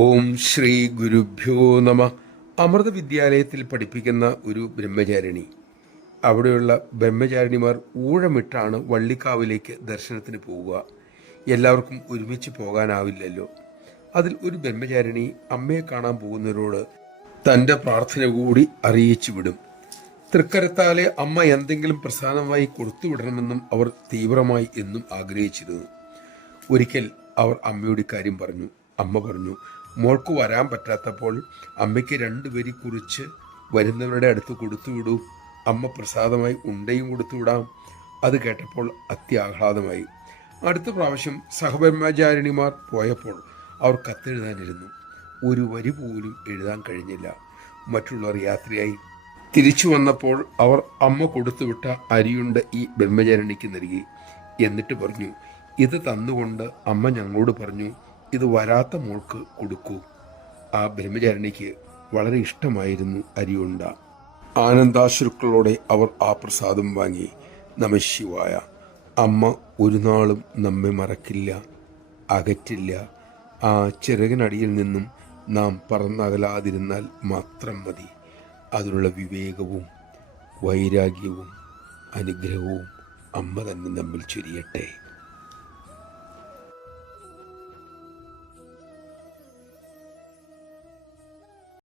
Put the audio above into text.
ഓം ശ്രീ ഗുരുഭ്യോ നമ. അമൃത വിദ്യാലയത്തിൽ പഠിപ്പിക്കുന്ന ഒരു ബ്രഹ്മചാരിണി. അവിടെയുള്ള ബ്രഹ്മചാരിണിമാർ ഊഴമിട്ടാണ് വള്ളിക്കാവിലേക്ക് ദർശനത്തിന് പോവുക. എല്ലാവർക്കും ഒരുമിച്ച് പോകാനാവില്ലല്ലോ. അതിൽ ഒരു ബ്രഹ്മചാരിണി അമ്മയെ കാണാൻ പോകുന്നവരോട് തൻ്റെ പ്രാർത്ഥന കൂടി അറിയിച്ചു വിടും. തൃക്കരത്താലെ അമ്മ എന്തെങ്കിലും പ്രസാദമായി കൊടുത്തുവിടണമെന്നും അവർ തീവ്രമായി എന്നും ആഗ്രഹിച്ചിരുന്നു. ഒരിക്കൽ അവർ അമ്മയുടെ കാര്യം പറഞ്ഞു. അമ്മ പറഞ്ഞു, മോൾക്ക് വരാൻ പറ്റാത്തപ്പോൾ അമ്മയ്ക്ക് 2 വരി കുറിച്ച് വരുന്നവരുടെ അടുത്ത് കൊടുത്തുവിടൂ. അമ്മ പ്രസാദമായി ഉണ്ടയും കൊടുത്തുവിടാം. അത് കേട്ടപ്പോൾ അത്യാഹ്ലാദമായി. അടുത്ത പ്രാവശ്യം സഹബ്രഹ്മചാരിണിമാർ പോയപ്പോൾ അവർ കത്തെഴുതാനിരുന്നു. ഒരു വരി പോലും എഴുതാൻ കഴിഞ്ഞില്ല. മറ്റുള്ളവർ യാത്രയായി. തിരിച്ചു വന്നപ്പോൾ അവർ അമ്മ കൊടുത്തുവിട്ട അരിയുണ്ട ഈ ബ്രഹ്മചാരിണിക്ക് നൽകി. എന്നിട്ട് പറഞ്ഞു, ഇത് തന്നുകൊണ്ട് അമ്മ ഞങ്ങളോട് പറഞ്ഞു, ഇത് വരാത്ത മോൾക്ക് കൊടുക്കൂ. ആ ബ്രഹ്മചാരിണിക്ക് വളരെ ഇഷ്ടമായിരുന്നു അരിയുണ്ട. ആനന്ദാശ്രുക്കളോടെ അവർ ആ പ്രസാദം വാങ്ങി. നമഃശിവായ. അമ്മ ഒരു നാളും നമ്മെ മറക്കില്ല, അകറ്റില്ല. ആ ചിറകിനടിയിൽ നിന്നും നാം പറന്നകലാതിരുന്നാൽ മാത്രം മതി. അതിനുള്ള വിവേകവും വൈരാഗ്യവും അനുഗ്രഹവും അമ്മ തന്നെ നമ്മിൽ ചൊരിയട്ടെ.